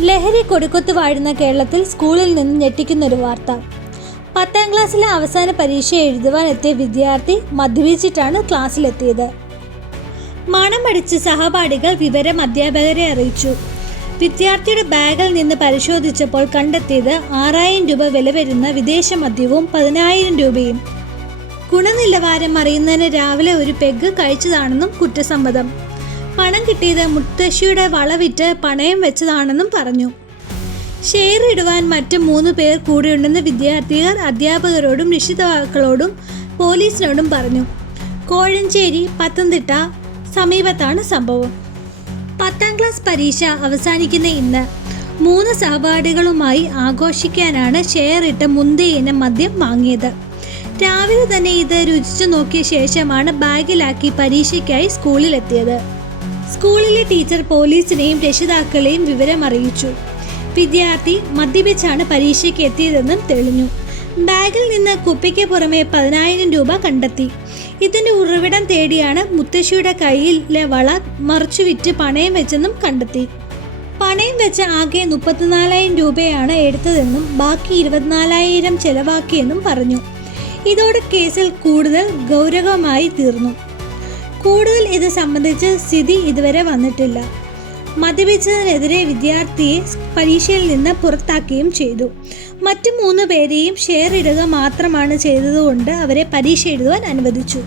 ലഹരി കൊടുക്കൊത്ത് വാഴുന്ന കേരളത്തിൽ സ്കൂളിൽ നിന്ന് ഞെട്ടിക്കുന്നൊരു വാർത്ത. പത്താം ക്ലാസ്സിലെ അവസാന പരീക്ഷ എഴുതുവാൻ എത്തിയ വിദ്യാർത്ഥി മദ്യപിച്ചിട്ടാണ് ക്ലാസ്സിലെത്തിയത്. മണമടിച്ച് സഹപാഠികൾ വിവരം അധ്യാപകരെ അറിയിച്ചു. വിദ്യാർത്ഥിയുടെ ബാഗിൽ നിന്ന് പരിശോധിച്ചപ്പോൾ കണ്ടെത്തിയത് ആറായിരം രൂപ വില വരുന്ന വിദേശ മദ്യവും പതിനായിരം രൂപയും. ഗുണനിലവാരം അറിയുന്നതിന് രാവിലെ ഒരു പെഗ് കഴിച്ചതാണെന്നും കുറ്റസമ്മതം. പണം കിട്ടിയത് മുത്തശ്ശിയുടെ വളവിറ്റ് പണയം വെച്ചതാണെന്നും പറഞ്ഞു. ഷെയർ ഇടുവാൻ മറ്റ് മൂന്ന് പേർ കൂടെയുണ്ടെന്ന് വിദ്യാർത്ഥികൾ അധ്യാപകരോടും രക്ഷിതാക്കളോടും പോലീസിനോടും പറഞ്ഞു. കോഴഞ്ചേരി പത്തനംതിട്ട സമീപത്താണ് സംഭവം. പത്താം ക്ലാസ് പരീക്ഷ അവസാനിക്കുന്ന ഇന്ന് മൂന്ന് സഹപാഠികളുമായി ആഘോഷിക്കാനാണ് ഷെയർ ഇട്ട മുന്തേ ഇനം മദ്യം വാങ്ങിയത്. രാവിലെ തന്നെ ഇത് രുചിച്ചു നോക്കിയ ശേഷമാണ് ബാഗിലാക്കി പരീക്ഷയ്ക്കായി സ്കൂളിലെത്തിയത്. സ്കൂളിലെ ടീച്ചർ പോലീസിനെയും രക്ഷിതാക്കളെയും വിവരം അറിയിച്ചു വിദ്യാർത്ഥി മദ്യപിച്ചാണ് പരീക്ഷയ്ക്ക് എത്തിയതെന്നും തെളിഞ്ഞു. ബാഗിൽ നിന്ന് കുപ്പിക്ക് പുറമെ പതിനായിരം രൂപ കണ്ടെത്തി. ഇതിന്റെ ഉറവിടം തേടിയാണ് മുത്തശ്ശിയുടെ കയ്യിലെ വള മറിച്ചു വിറ്റ് പണയം വെച്ചെന്നും കണ്ടെത്തി. പണയം വെച്ച ആകെ മുപ്പത്തിനാലായിരം രൂപയാണ് എടുത്തതെന്നും ബാക്കി ഇരുപത്തിനാലായിരം ചെലവാക്കിയെന്നും പറഞ്ഞു. ഇതോടെ കേസിൽ കൂടുതൽ ഗൗരവമായി തീർന്നു. കൂടുതൽ ഇത് സംബന്ധിച്ച് സ്ഥിതി ഇതുവരെ വന്നിട്ടില്ല. മദ്യപിച്ചതിനെതിരെ വിദ്യാർത്ഥിയെ പരീക്ഷയിൽ നിന്ന് പുറത്താക്കുകയും ചെയ്തു. മറ്റു മൂന്ന് പേരെയും ഷെയർ ഇടുക മാത്രമാണ് ചെയ്തതുകൊണ്ട് അവരെ പരീക്ഷ എഴുതുവാൻ അനുവദിച്ചു.